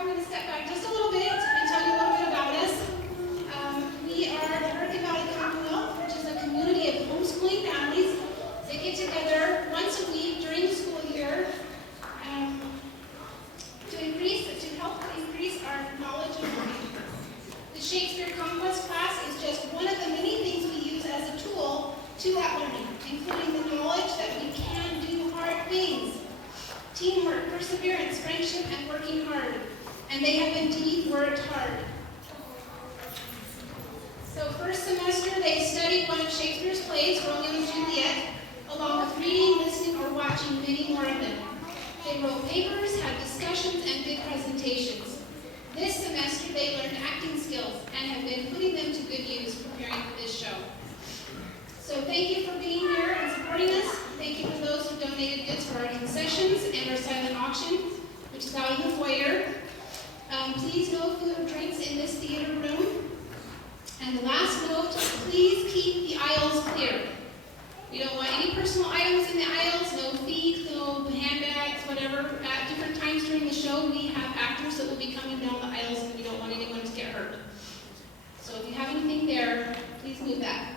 I'm going to step back just a little bit and tell you a little bit about us. We are the Hurricane Valley Commonwealth, which is a community of homeschooling families that get together once a week during the school year to help increase our knowledge and learning. The Shakespeare Conquest class is just one of the many things we use as a tool to that learning, including the knowledge that we can do hard things, teamwork, perseverance, friendship, and working hard. And they have indeed worked hard. So first semester, they studied one of Shakespeare's plays, Romeo and Juliet, along with reading, listening, or watching many more of them. They wrote papers, had discussions, and did presentations. This semester, they learned acting skills and have been putting them to good use preparing for this show. So thank you for being here and supporting us. Thank you for those who donated goods for our concessions and our silent auction, which is out in the foyer. Please no food or drinks in this theater room. And the last note, please keep the aisles clear. We don't want any personal items in the aisles, no feet, no handbags, whatever. At different times during the show, we have actors that will be coming down the aisles and we don't want anyone to get hurt. So if you have anything there, please move that.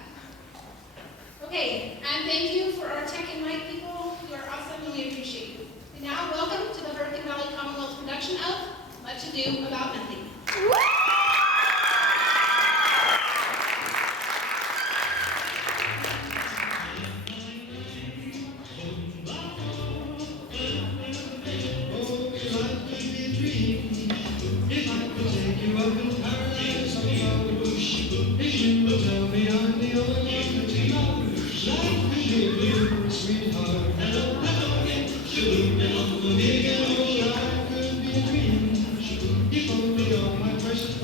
Okay, and thank you for our tech and mic people. You are awesome and we appreciate you. And now, welcome to the Hurricane Valley Commonwealth production of Much Ado About Nothing. Precious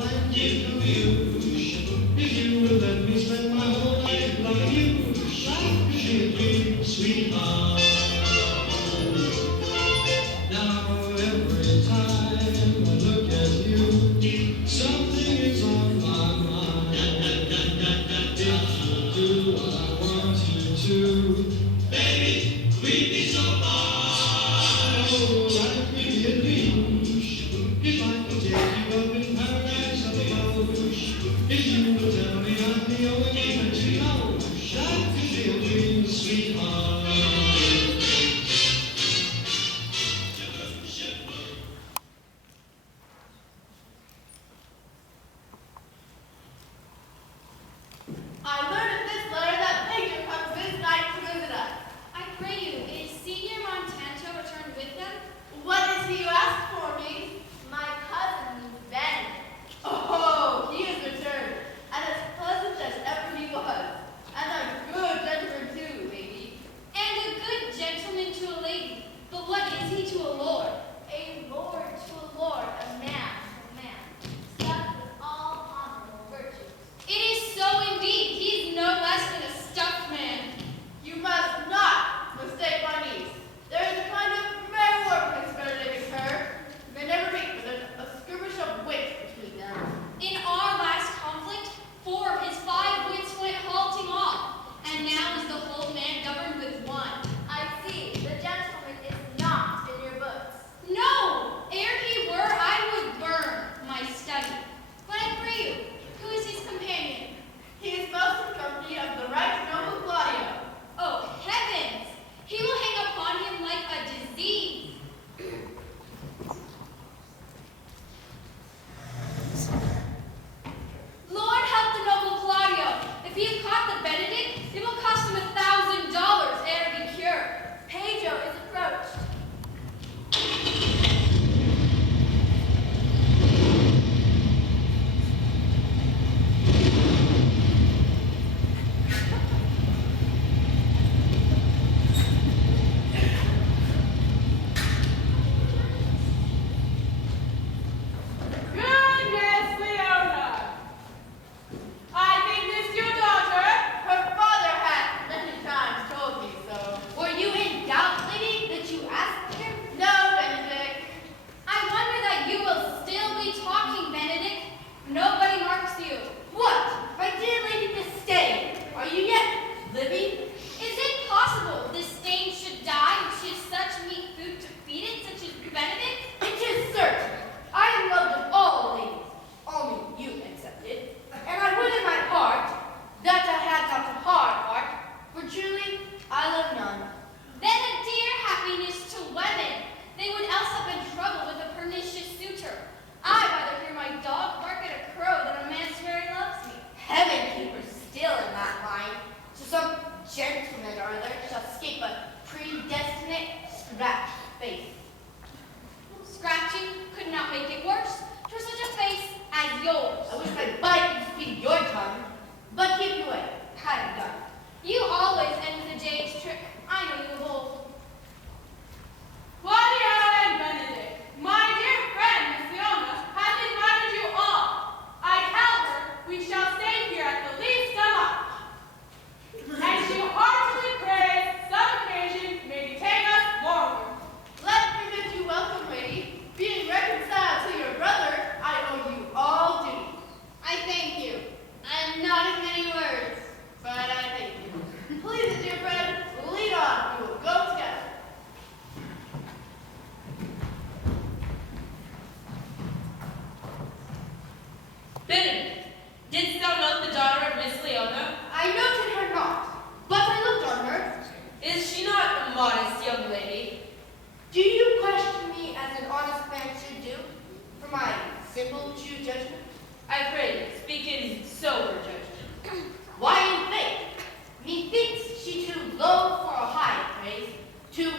simple choose judgment? I pray, speak in sober judgment. Why in faith? Methinks she too low for a high praise, too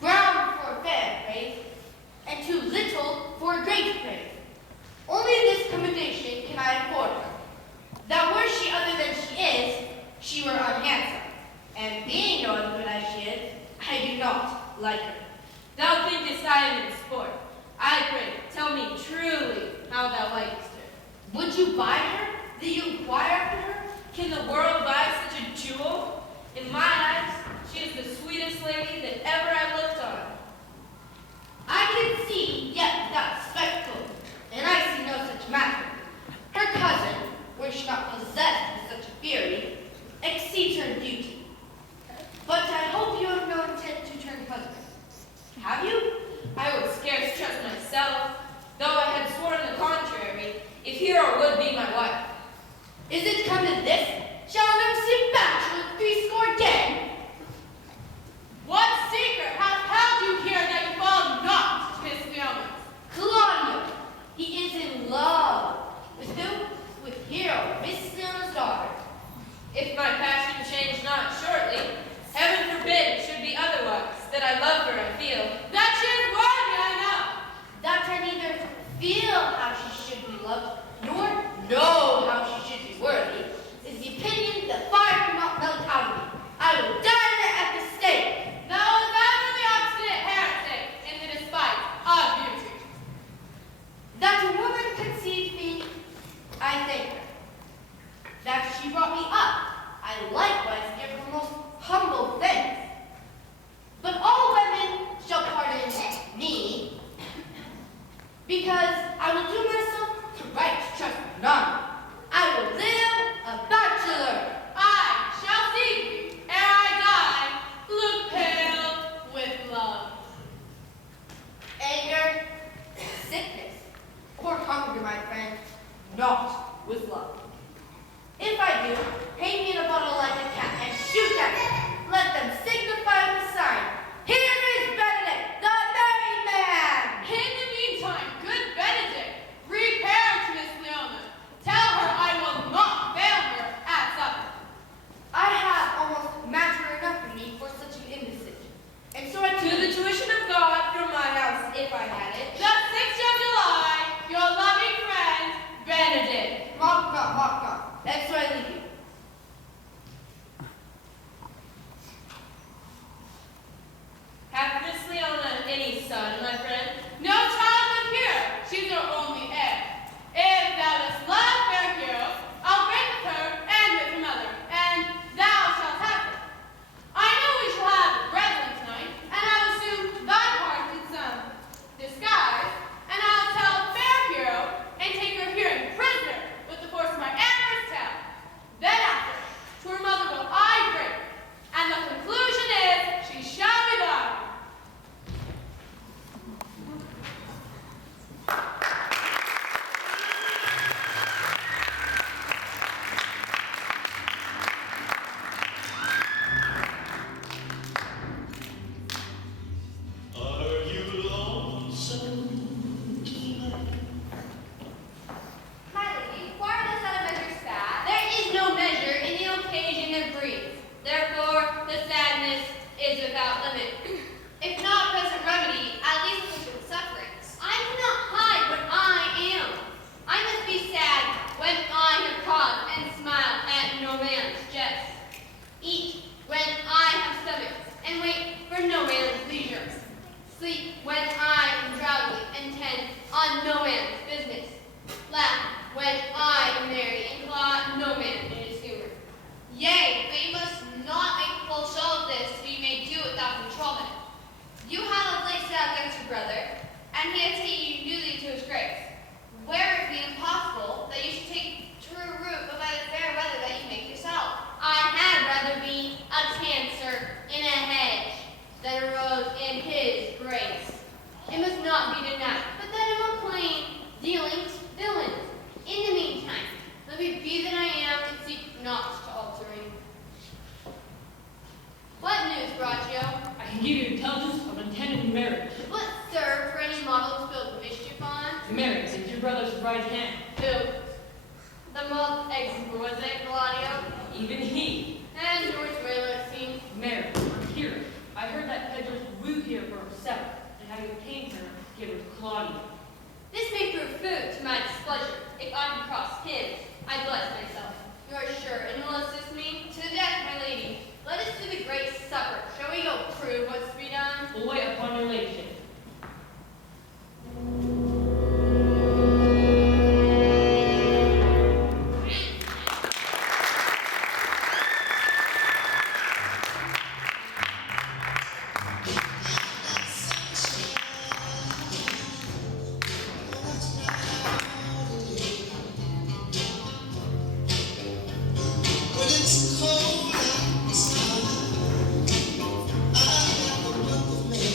ground for a fair praise, and too little for a great praise. Only this commendation can I afford her, that were she other than she is, she were unhandsome. And being no other as she is, I do not like her. Thou thinkest I am in sport. I pray, tell me truly how thou likest her. Would you buy her? Do you inquire after her? Can the world buy such a jewel? In my eyes, she is the sweetest lady that ever I looked on. I can see, yet without spectacle, and I see no such matter. Her cousin, were she not possessed with such a fury, exceeds her in beauty. But I hope you have no intent to turn husband. Have you? I would scarce trust myself, though I had sworn the contrary, if Hero would be my wife. Is it come to this? Shall I never see a bachelor 60 days? What secret hath held you here that you fall not to Miss Leonis? Claudio, he is in love. With who? With Hero, Miss Leona's daughter. If my passion change not shortly, heaven forbid it should be otherwise, that I love her and feel. That she is worthy, I know. That I neither feel how she should be loved, nor know how she should be worthy, is the opinion that fire cannot melt out of me. I will die at the stake. Thou is ever the obstinate heretic in the despite of beauty. That a woman conceived me, I thank her. That she brought me up, I likewise give her most humble thanks. But all women shall pardon me, because I will do myself to right trust none. I will live a bachelor. I shall see thee, ere I die, look pale with love. Anger, sickness, or hunger, my friend, not with love. If I do, hang me in a bottle like a cat and shoot at it. Let them signify the sign. Here is Benedict, the married man! In the meantime, good Benedict, repair to Miss Leona. Tell her I will not fail her at supper. I have almost matter enough in me for such an indecision. And so I To the tuition of God from my house, if I had it. The 6th of July, your loving friend, Benedict. Mock not. That's where I leave you. Hath Miss Leona any son, my friend? No child but Hero, she's her only heir. If thou dost love fair Hero, I'll break with her and with her mother, and thou shalt have her. I know we shall have revelry tonight, and I'll assume thy part in some disguise, and I'll tell fair Hero and take her here in prisoner with the force of my amorous tale. Then after, to her mother will I bring, and the conclusion is she shall be thine. Are you lonesome tonight? My lady, why are thus out of measure sad? There is no measure in the occasion that breeds. Therefore, the sadness is without limit. If not present remedy, at least patient sufferings. I cannot hide what I am. I must be sad when I have cause and smile at no man's jest. Eat when I have stomach, and wait for no man's leisure. Sleep when I am drowsy, and tend on no man's business. Laugh when I am merry, and claw no man in his humor. Yea, but you must not make full show of this, so you may do without controlment. You have of late set against your brother, and he has taken you newly to his grace. Where it be impossible that you should take true root but by the fair weather that you make yourself. I had rather be a cancer in a hedge than arose in his grace. It must not be denied, but that am a plain dealings villain. In the meantime, let me be that I am and seek not to alter me. What news, Braccio? I can give you intelligence of intended marriage. What served for any model to build mischief on? Marriage, if you brother's right hand. Who? The malt exquisite Gladio? Even he. And George Whaler, it seems. Mary, here. I heard that Pedro's wooed here for himself, and having obtained her, give her to Claudia. This may prove food to my displeasure. If I can cross him, I bless myself. You are sure, and will assist me? To the death, my lady. Let us do the great supper. Shall we go prove what's to be done? We'll wait upon your ladyship. When it's cold outside, I have a month of May.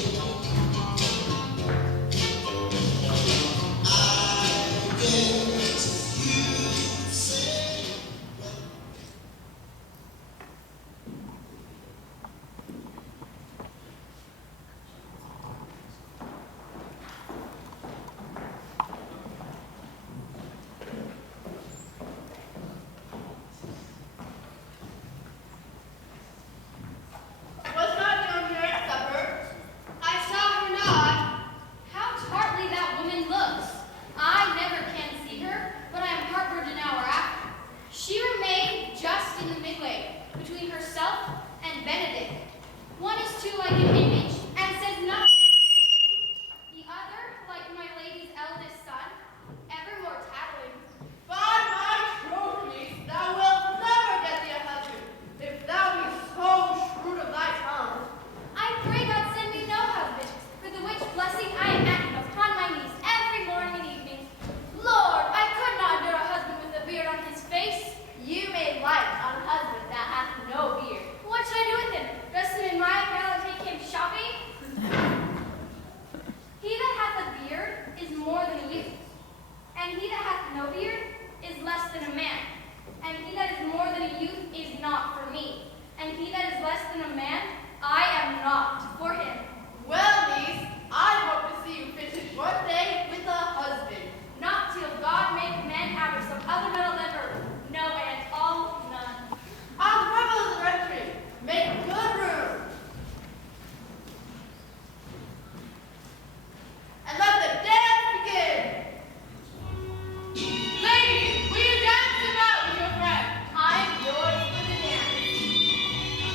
I guess you say Was not John here at supper? I saw her nod. How tartly that woman looks. I never can see her, but I am heartburn an hour after. She remained just in the midway, between herself and Benedict. One is too like an image, and says nothing. The other, like my lady's eldest son, evermore tattling. By my trophies, thou wilt never get thee a husband, if thou be so shrewd of thy tongue. I pray God send me no husband, for the which blessing I am at upon my knees every morning and evening. Lord, I could not endure a husband with a beard on his face. You may light on a husband that hath no beard. What should I do with him? Dress him in my apparel and take him shopping? He that hath a beard is more than a youth, and he that hath no beard is less than a man. And he that is more than a youth is not for me, and he that is less than a man, I am not for him. Well, niece, I hope to see you fitted one day with a husband. Not till God make men out of some other metal than earth. No, and all none. On the revel of the rectory, make good room. And let the dance begin. Ladies, will you dance about with your friend? I am yours for the dance.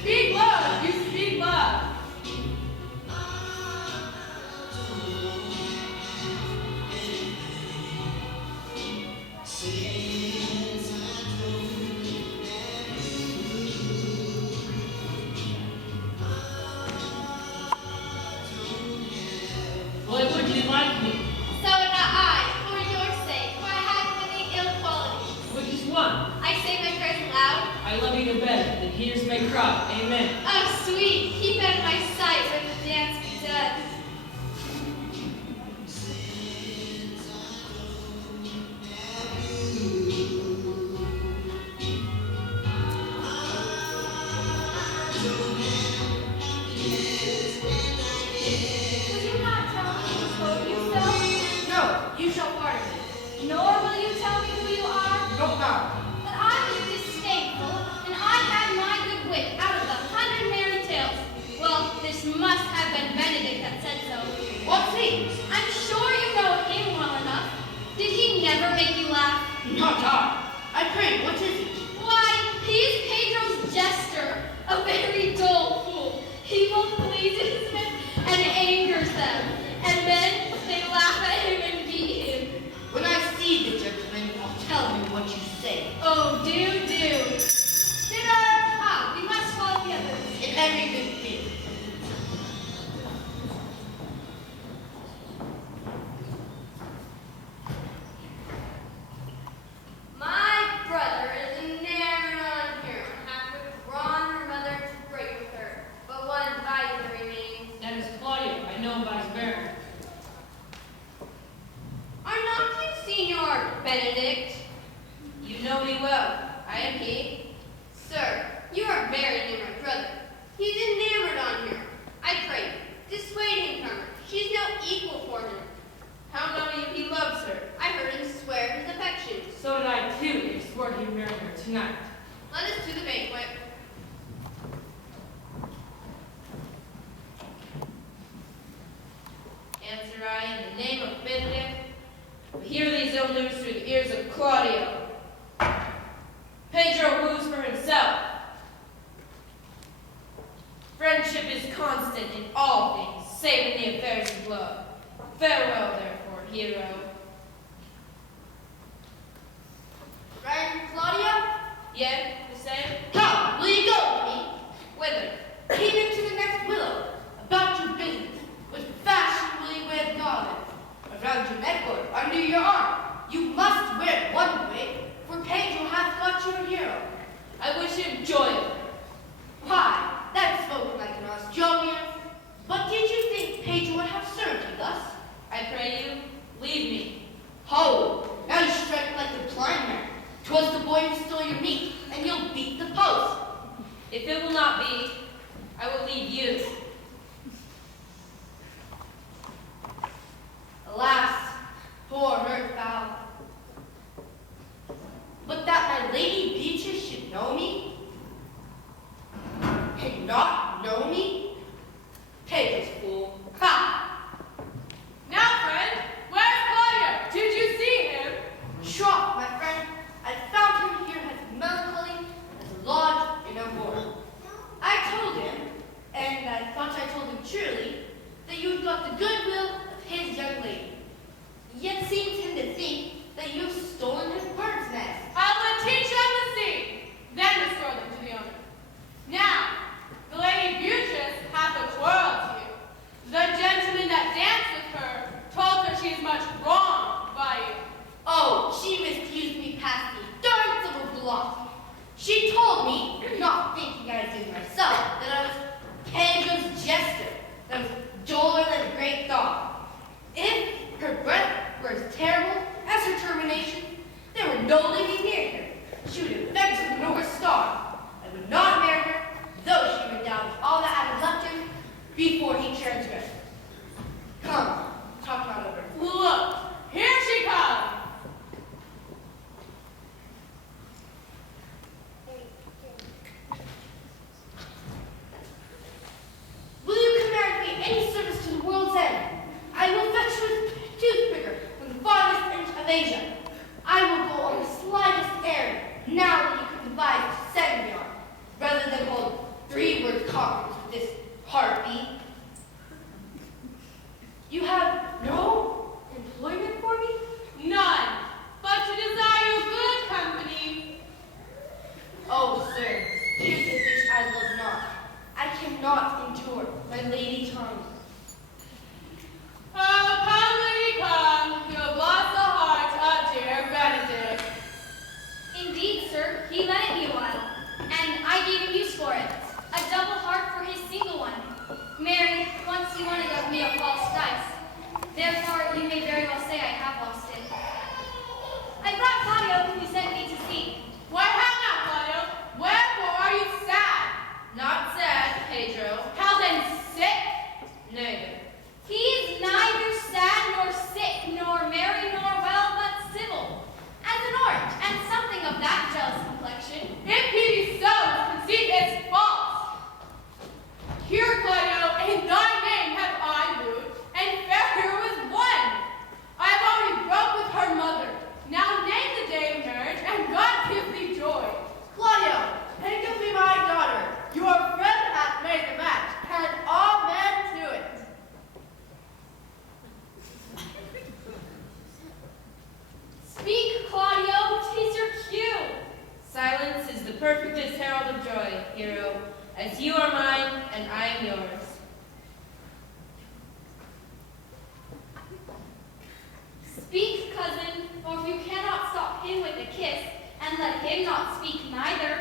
Speak love, you speak love. Why would you like me? So would not I, for your sake, for I have many ill qualities. Which is one? I say my prayers aloud. I love you the better, that hears may cry. Amen. Oh, sweet, keep out of my sight when the dance be done. Will you not tell me who told you so? No, you shall pardon me. Nor will you tell me who you are? No, no. But I was disdainful, and I had my good wit out of the 100 merry tales. Well, this must have been Benedict that said so. What's he? I'm sure you know him well enough. Did he never make you laugh? Not I. I pray, what is he? Why, he is Pedro's jester, a very dull fool. He both pleases men and angers them, and then they laugh at him and beat him. When I see the gentleman, I'll tell him what you say. for him. How know you he loves her? I heard him swear his affection. So did I too, he swore he'd marry her tonight. Let us to the banquet. Answer I in the name of Benedict. But hear these ill news through the ears of Claudio. Pedro woos for himself. Friendship is constant in all things, save in the affairs of love. Farewell, therefore, hero. Friend Claudia, Yet, the same? come, will you go with me? Whither? Even to the next willow, about your business. What fashion will you wear the garland? Around your neck or under your arm. You must wear it one way, for Pedro hath got your hero. I wish him joy of her. Why, that spoke like an Australian. But did you think Pedro would have served you thus? I pray you, leave me. Ho! Now you strike like the blind man. 'Twas the boy who stole your meat, and you'll beat the post. If it will not be, I will leave you. Alas, poor hurt foul. But that my lady Beatrice should know me, and not know me? Pedro's fool. Ha! Now, friend, where's Claudio? Did you see him? Schrock, my friend, I found him here as melancholy as a lodge in a moor. I told him, and I thought I told him truly, that you've got the goodwill of his young lady. Yet seems him to think that you've stolen his bird's nest. I will teach them to see, then restore them to the owner. Now, the lady Beatrice hath a quarrel to you. The gentleman that danced with her told her she is much wronged by you. Oh, she misused me past the darts of a block. She told me, not thinking I did myself, that I was Pedro's jester, that I was duller than a great dog. If her breath were as terrible as her termination, there were no living near her. She would have begged to the North Star. I would not marry her, though she went down with all that I had left him before he transgressed. Come, talk not over. Look, here she comes. Will you command me any service to the world's end? I will fetch you a toothpicker from the farthest end of Asia. I will go on the slightest errand, now that you can devise to send me on, rather than hold 3-word conference with this heartbeat. You have no employment for me? None, but to desire your good company. Oh, sir, here's a fish I love not. I cannot endure my lady tongue. Oh, come, lady, come. You'll bless the heart of dear Benedict. Indeed, sir, he lent it me a while, and I gave him use for it. A double heart for his single one. Mary, once he wanted of me a false dice. Therefore, you may very well say I have lost it. I brought Claudio, who sent me to seek. Why, how now, Claudio? Wherefore are you sad? Not sad, Pedro. How then sick? Neither. He is neither sad nor sick, nor merry nor well, but civil, as an orange, and something of that jealous complexion. If he be so, his conceit is false. Here, Claudio, in thy name have I wooed, and fair was won. I have already broke with her mother. Now name the day of marriage, and God give thee joy. Claudio, take of me my daughter. Your friend hath made the match, and amen to it. Speak, Claudio, 'tis your cue. Silence is the perfectest herald of joy, hero, as you are mine and I am yours. Speak, cousin, or if you cannot stop him with a kiss, and let him not speak neither.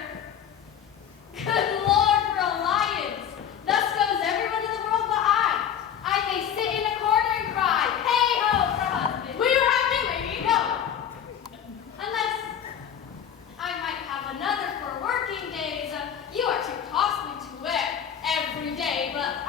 Good Lord, for alliance! Thus goes everyone in the world but I. I may sit in a corner and cry, hey-ho for husband. Will you have me, lady? No, unless I might have another for working days. You are too costly to wear every day, but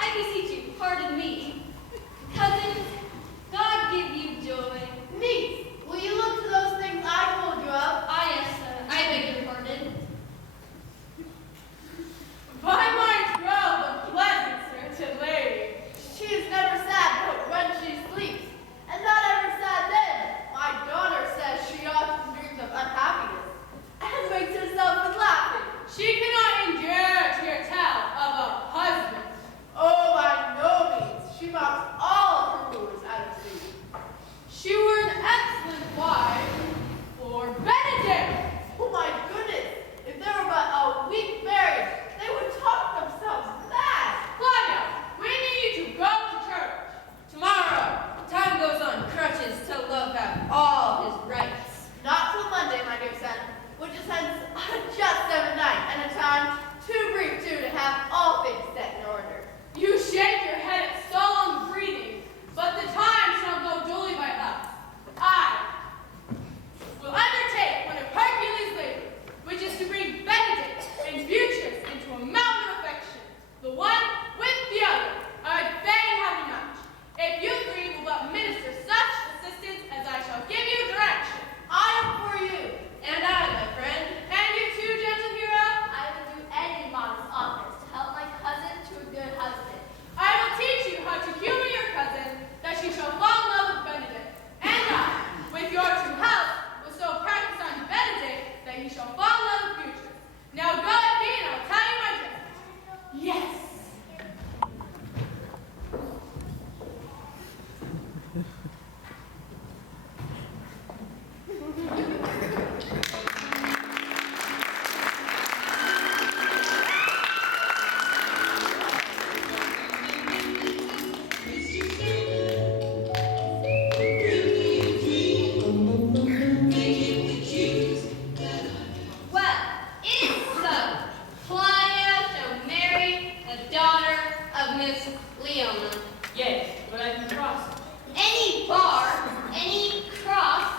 of Miss Leona. Yes, but I can cross it. Any bar, any cross,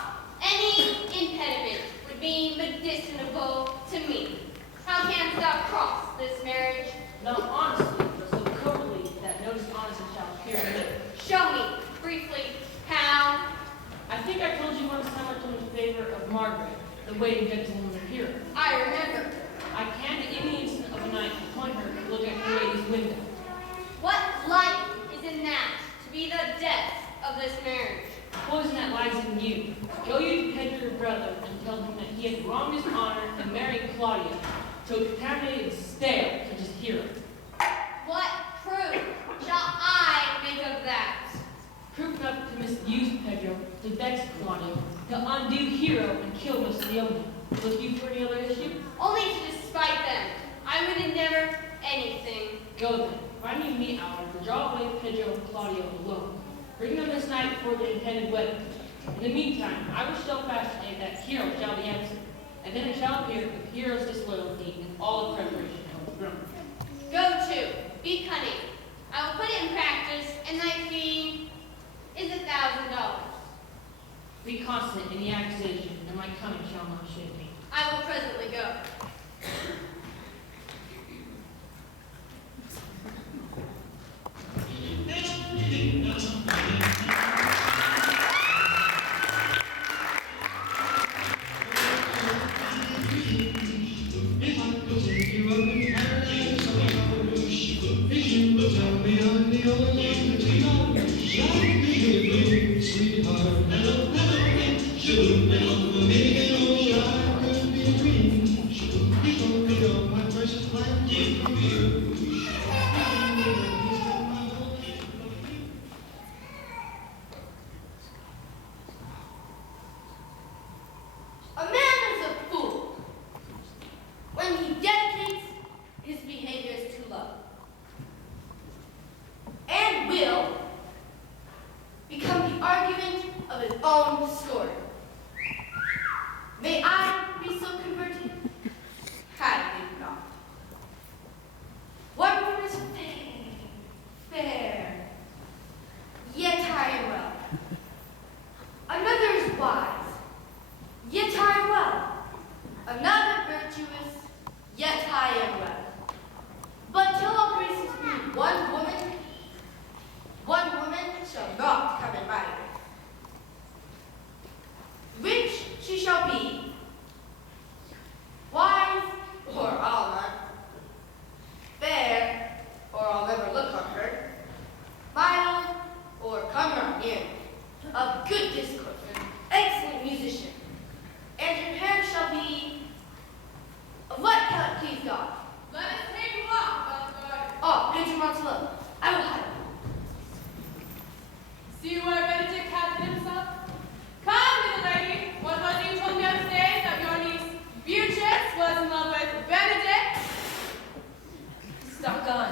any impediment would be medicinable to me. How canst thou cross this marriage? Not honestly, but so covertly that no dishonesty shall appear in it. Show me, briefly, how. I think I told you once how much I'm in favor of Margaret, the waiting gentlewoman of Hero. I remember. I can at any instant of the night appoint her to look at the lady's window. What light is in that to be the death of this marriage? Poison that lies in you. Go you to Pedro your brother and tell him that he had wronged his honor in marrying Claudia, so contaminated and stale such as Hero. What proof shall I make of that? Proof enough to misuse Pedro, to vex Claudia, to undo Hero and kill Miss Leona. Look you for any other issue? Only to despite them. I would endeavor anything. Go then. Find me a meet hour to draw away Pedro and Claudio alone. Bring them this night before the intended wedding. In the meantime, I will show fashion that Hero shall be absent, and then it shall appear of Hero's disloyalty in all the preparation of the throne. Go to. Be cunning. I will put it in practice, and thy fee is $1,000. Be constant in the accusation, and my cunning shall not shame me. I will presently go. A man is a fool when he dedicates his behaviors to love and will become the argument of his own story. May I be so converted? Hardly not. One woman is fair, yet I am well. Another is wise, yet I am well. Another virtuous, yet I am well. But till all graces be one woman shall not come in my way. Rich she shall be, wise or I'll not, fair or I'll never look on her, mild or come not near, of good discourse, an excellent musician, and her hair shall be of what color please God? Let us take a walk, Belford. Oh, good Montello. I will have it. See where Benedict hath hid himself? Come, little lady. What was it you told me upstairs that your niece Beatrice was in love with Benedict? Stuck on.